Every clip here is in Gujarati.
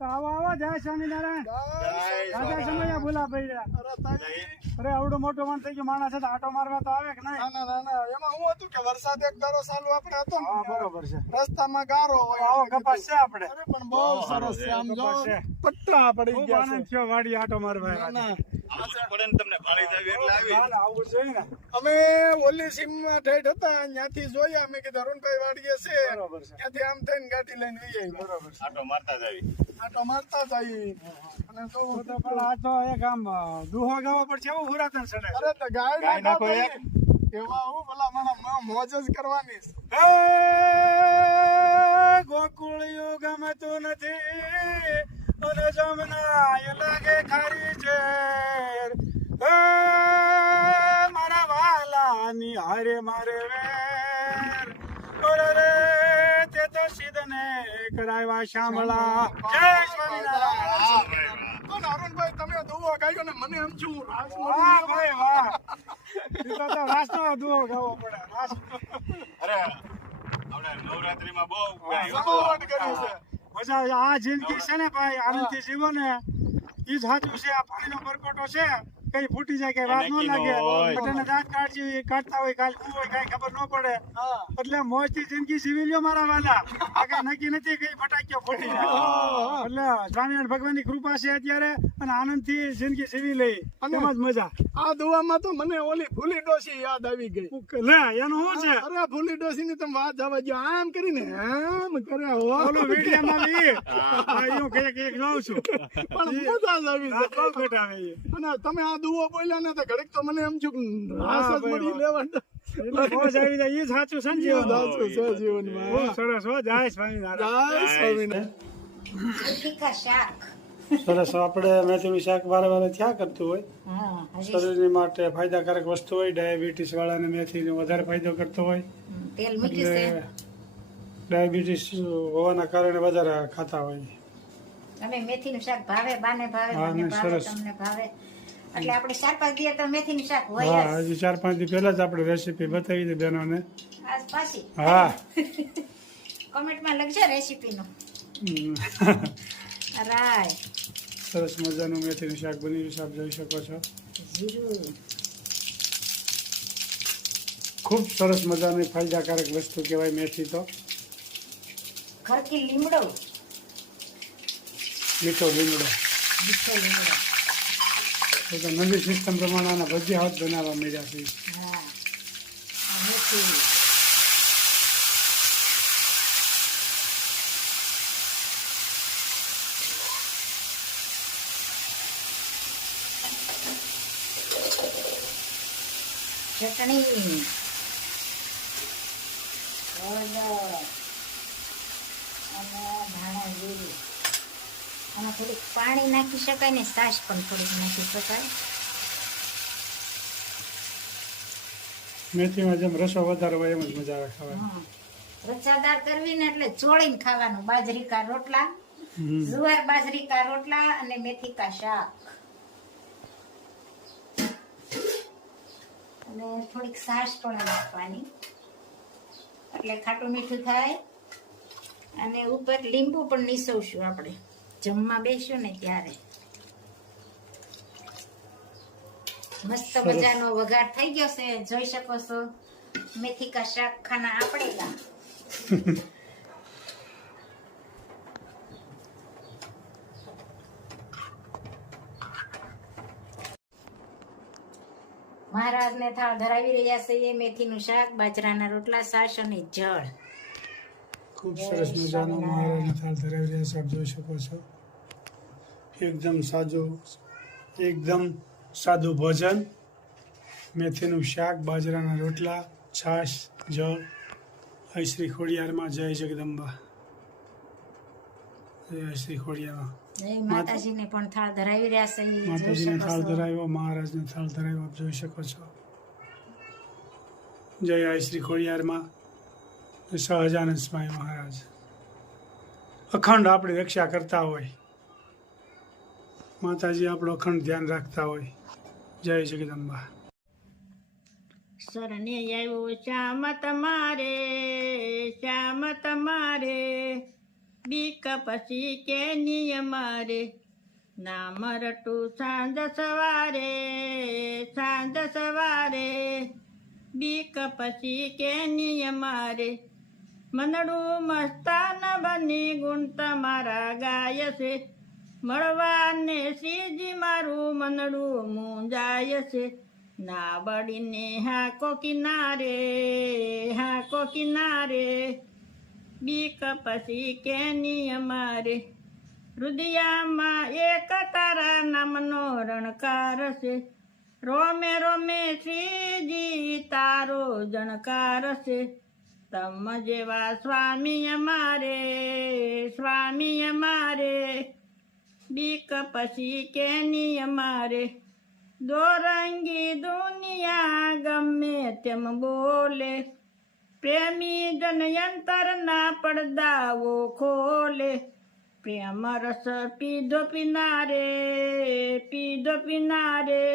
આવો આવો જય સ્વામિનારાયણ રાજા સમય ભૂલા ભાઈ અરે આવડો મોટો માણ થઈ ગયો માણસ હતો આટો મારવા તો આવે કે નહીં? ના એમાં હું હતું કે વરસાદ એક ધારો ચાલુ આપણે હતો ને, બરોબર છે રસ્તામાં ગારો હોય આવો કપાસ છે આપણે અરે પણ બહુ સરસ છે આમ જો પટ્ટા પડી ખૂબ ગયા આનંદ થયો વાડી આટો મારવા છે આવ્યા. તમને પાણી જાવી એટલે આવી આવું જોઈએ ને અમે ઓલી સીમમાં ઠેઠ હતા ત્યાંથી જોયા અમે કીધું અરુણભાઈ વાડીએ છે બરોબર છે ત્યાંથી આમ થઈને ગાડી લઈને વી આવી બરોબર છે આટો મારતા જાવી આટો મારતા જઈ અને તો તો પણ આ તો એક આમ દુહો ગાવા પર છે એવું હુરાતન સડે અરે તો ગાય ગાય નાખો નાખો એવા હું ભલા મારા મોજ જ કરવાની છે. હે ગોકુળ યુગ ગમતું નથી અને જમના લાગે ખારી છે હે મારા વાલાની હારે મારે વેર ઓરે રે તે તો સિદ્ધને કરાવ્યા શામળા જય સ્વામિનારાયણ. પણ અરુણભાઈ તમે દુવો ગાયો ને મને એમ છું રાસ વાહ ભાઈ વાહ ઈ તો રાસનો દુહો ગાવો પડે રાસ અરે આપણે નવરાત્રીમાં બહુ સવાટ કરી છે. મજા આવે. આ જિંદગી છે ને ભાઈ આનંદથી જીવો ને ઈ જ સાચું છે. આ પાણીનો પરકોટો છે કઈ ફૂટી જાય કઈ વાત ન લાગે બધાને દાંત કાઢતા હોય કાલ શું હોય કઈ ખબર ન પડે હા એટલે મોજ થી જિંદગી જીવી લ્યો મારા વાલા આગળ નક્કી નથી કઈ ફટાક્યો ફૂટી જાય એટલે સ્વામિનારાયણ ભગવાનની કૃપા છે અત્યારે અને આનંદ થી જિંદગી જીવી લઈ એમાં જ મજા. આ દુવામાં તો મને ઓલી ફૂલી ડોસી યાદ આવી ગઈ. લે એનું શું છે અરે ફૂલી ડોસી ની તમે વાત જવા દો આમ કરીને આમ કરે હો ઓલો વિડીયોમાં બી હું કઈક જોઉં છું પણ મજા જ આવી રાત જાય. બહુ ઘટાવે છે. અને તમે આ દુવો બોલ્યા ને તો ઘડીક તો મને એમ છું કે રાસ જ ભાઈ, મળી લેવા એટલે મોજ આવી જાય ઈ જ સાચું છે ને જીવન. સાચું છે જીવનમાં. બહુ સરસ હો જય સ્વામિનારાયણ. જય સ્વામિનારાયણ. મેથીકા શાક સરસ આપણે મેથીનું શાક વારે વારે થયા કરતું હોય હા હજી શરીરની માટે ફાયદાકારક વસ્તુ હોય ડાયાબિટીસ વાળાને મેથીનો વધારે ફાયદો કરતો હોય તેલ મીઠું છે એટલે ડાયાબિટીસ હોવાના કારણે વધારે ખાતા હોય. તમે મેથીનું શાક ભાવે બાને ભાવે હા, મને ને ભાવે સરસ. તમને ભાવે એટલે આપણે 4-5 દિવસ તો મેથીનું શાક હોય હા હજી 4-5 દી પહેલા જ આપણે રેસીપી બતાવી હતી બહેનોને. આજ પાછી હા કોમેન્ટમાં લખજો રેસીપીનું હમ. રાય સરસ મજાનું મેથીનું શાક બન્યું છે આપ જોઈ શકો છો. જીરું ખૂબ સરસ મજાની ફાયદાકારક વસ્તુ કહેવાય મેથી તો. ખરકી લીમડો મીઠો લીમડો મીઠો લીમડો તો નવી સિસ્ટમ પ્રમાણે આના ભજીયા હાથ બનાવવા મળ્યા છે. હા આ મેથી ચટણી હળદર અને ધાણા જીરું આમાં થોડીક પાણી નાખી શકાય ને છાશ પણ થોડીક નાખી શકાય. મેથીમાં જેમ રસો વધારે હોય એમ જ મજા આવે ખાવાની. હા. રસાદાર કરવી ને એટલે ચોળીને ખાવાનું. બાજરી કા રોટલા હમ. જુવાર બાજરી કા રોટલા અને મેથી કા શાક અને થોડીક છાશ પણ નાખવાની એટલે ખાટું મીઠું થાય અને ઉપર લીંબુ પણ નીસવશું આપણે જમવા બેસ્યું ને ત્યારે. મસ્ત મજાનો વઘાર થઈ ગયો છે જોઈ શકો છો. મેથી કા શાક ખાના આપડેગા. મહારાજને થાળ ધરાવી રહ્યા છે મેથીનું શાક બાજરાના રોટલા છાશ અને જળ. ખૂબ સરસ મજાનો મહારાજનો થાળ ધરાવી રહ્યા છે આપ જોઈ શકો છો. એકદમ સાદું ભોજન, મેથીનું શાક, બાજરાના રોટલા, છાશ, જળ. હઈ શ્રી ખોડિયારમાં જય જગદંબા. જય શ્રી ખોડિયારમાં. જય માતાજીને પણ થાળ ધરાવી રહ્યા છે જોઈ માતાજીને શકો થાળ છો. ધરાવ્યો, મહારાજને થાળ ધરાવ્યો આપ જોઈ શકો છો. જય આઈ શ્રી ખોડિયારમાં સહજાનંદ સ્વામી મહારાજ અખંડ આપણી રક્ષા કરતા હોય. માતાજી આપણો અખંડ ધ્યાન રાખતા હોય. જય જગદંબા. શરણે આવ્યો શ્યામ તમારે બીક પછી કે નિયમ રે નામ રટું સાંજ સવારે બીક પછી કે નિયમ રે મનડું મસ્તાન બની ગુણ તમારા ગાય છે મળવાને શ્રીજી મારું મનડું મૂંઝાય છે ના બળીને હાકો કિનારે બીક પછી કે નિયમ રે હૃદયામાં એક તારા નામનો રણકાર છે રોમે રોમે શ્રીજી તારો જણકાર છે તમ જેવા સ્વામી અમારે બીક પછી કે નિયમ રે દોરંગી દુનિયા ગમે તેમ બોલે પ્રેમી જનયંતરના પડદાઓ ખોલે પ્રેમ રસ પીધો પીનારે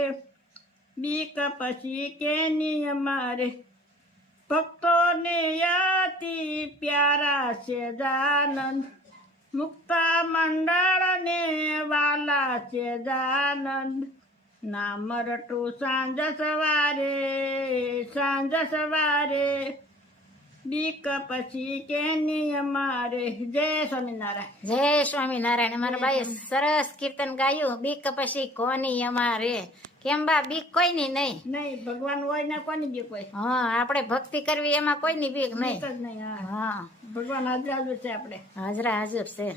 બીક પછી કે નિયમ રે ભક્તોને અતિ પ્યારા છે જાનંદ મુક્તા મંડળને વાલા છે જાનંદ નામ રટું સાંજ સવારે બીક પછી કે નિયમ રે જય સ્વામિનારાયણ. જય સ્વામિનારાયણ. અમારા બાઈએ સરસ કીર્તન ગાયું. બીક પછી કોની અમારે કેમ બા બીક કોઈની નહીં. નહીં ભગવાન હોય ને કોની બીક હોય. હા આપણે ભક્તિ કરવી એમાં કોઈની બીક નહીં. બીક જ નહીં. હા હા ભગવાન હાજર છે આપણે. હાજરા હાજર છે.